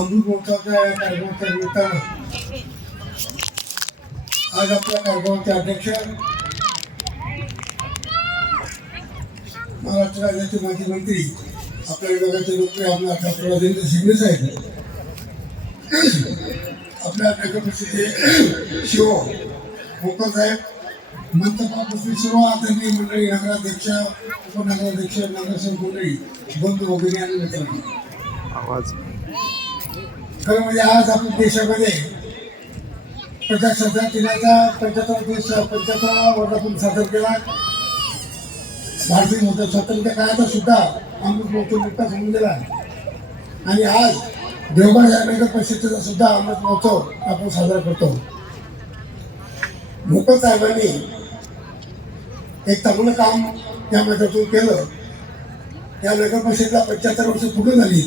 अमृत महोत्सवाच्या या कार्यक्रमाच्या निमित्तानं आज आपल्या कार्यक्रमाचे अध्यक्ष महाराष्ट्र राज्याचे माजी मंत्री आपल्या विभागाचे लोकप्रिय आमदार डॉक्टर राजेंद्र शिंदे साहेब, आपल्या नगरपरिषदेचे शिव भोकर साहेब, मंतपाल उपस्थित सर्व आदरणीय मंडळी, नगराध्यक्ष, उपनगराध्यक्ष, नगरसेवक मंडळी, बंधू भगिनी आणि मित्रांनो, खरं म्हणजे आज आपण देशामध्ये प्रजासत्ताक दिनाचा 75वा वर्धापन साजरा केला. भारतीय मोठ्या स्वातंत्र्य काळाचा सुद्धा अमृत महोत्सव नुकताच होऊन गेला आणि आज देवगड या नगर परिषदेचा सुद्धा अमृत महोत्सव आपण साजरा करतो. भोकर साहेबांनी एक चांगलं काम या माध्यमातून केलं. या नगर परिषदेला 75 वर्ष पूर्ण झाली.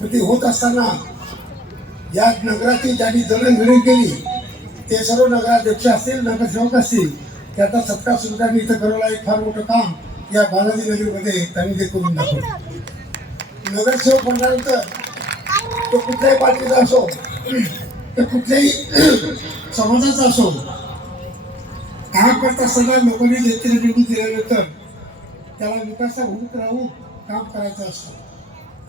पण ती होत असताना या नगराची ज्यांनी जडणघडण केली ते सर्व नगराध्यक्ष असतील, नगरसेवक असतील, त्याचा सत्कार सुद्धा इथं करायला एक फार मोठं काम या बालाजी नगरमध्ये त्यांनी ते करून दाखवलं. नगरसेवक म्हटल्यानंतर तो कुठल्याही पार्टीचा असो, तर कुठल्याही समाजाचा असो, काम करत असताना लोकांनी जनतेला निवडून दिल्यानंतर त्याला विकासाभूत राहून काम करायचं असतं.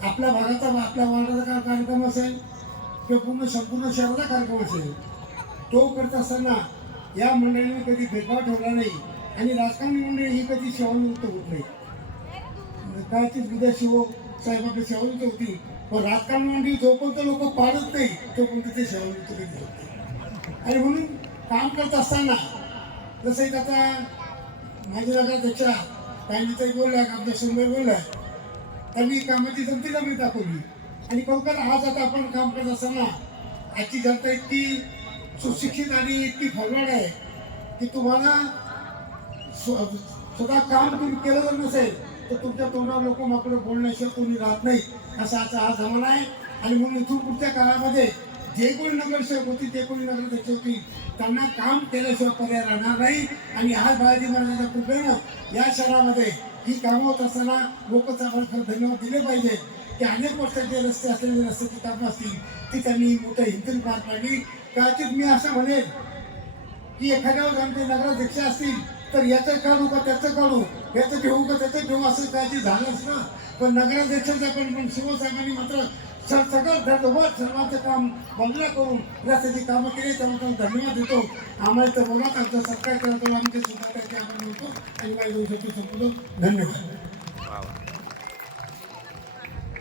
आपल्या भागाचा, आपल्या वार्डाचा कार्यक्रम असेल किंवा संपूर्ण शहराचा कार्यक्रम असेल, तो करत असताना या मंडळीने कधी भेदभाव ठेवला नाही आणि राजकारणी मंडळी ही कधी सेवानिवृत्त होत नाही. कायचीच उद्या शिव साहेबांकडे सेवानिवृत्त होती, पण राजकारण मंडळी जोपर्यंत लोक पाळत नाही तोपर्यंत ते सेवानिवृत्त कधी होत नाही. आणि म्हणून काम करत असताना जसं एक आता माझी नगराध्यक्षा काही बोलल्या, आमच्या सुंदर बोलल्या, त्यांनी कामाची जमती जमीन दाखवली. आणि खरोखर आज आता आपण काम करत असताना आजची जनता इतकी सुशिक्षित आणि इतकी फलवाड आहे की तुम्हाला स्वतः काम तुम्ही केलं जर नसेल तर तुमच्या तोंडावर लोक माकडे बोलण्याशिवाय कोणी राहत नाही, असा हा जमाना आहे. आणि म्हणून इथून पुढच्या काळामध्ये जे कोणी नगरसेवक होती, जे कोणी नगराध्यक्ष होती, त्यांना काम केल्याशिवाय पर्याय राहणार नाही. आणि आज बालाजी महाराजांच्या कृपेनं या शहरामध्ये ही कामं होत असताना लोकच आम्हाला खरं धन्यवाद दिले पाहिजे की अनेक वर्षाचे रस्ते असलेले रस्त्याची कामं असतील ती त्यांनी मोठ्या हिंमतीने पार पाडली. कदाचित मी असं म्हणेन की एखाद्यावर आमचे नगराध्यक्ष असतील तर याचं काढू का त्याचं काढू, याचं ठेवू का त्याचं ठेवू, असं काहीतरी झालंच ना. पण नगराध्यक्षाचं पण शिवसाहेबांनी मात्र सगळं सर्वांचं काम बंगला करून रस्त्याची कामं केली, त्यामुळे धन्यवाद देतो. आम्हाला तर बोला आमचा सरकार करतो, आम्ही ते सुद्धा त्याचे आपण म्हणतो आणि माझ्या दिवसाची संपूर्ण धन्यवाद.